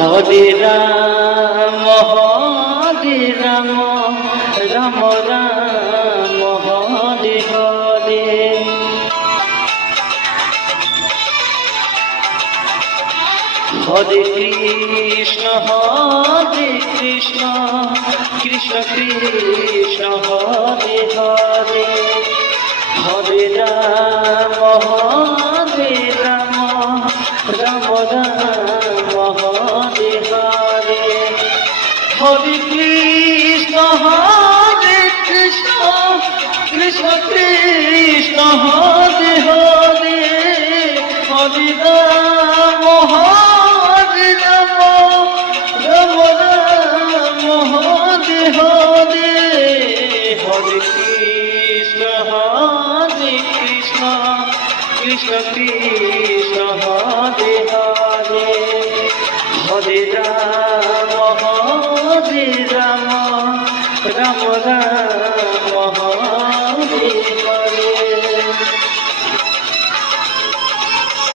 Hare Ram Hare Ram Ram Ram Hare Hare. Hare Krishna Krishna Krishna Hare Hare. Hare Ram Ram Ram Hare Hare. Hare Krishna Krishna Krishna Hare Hare. Hare Ram Ram Ram Hare Hare. Hare Krishna Krishna Krishna Hare Hare. Hare Ram Ram Ram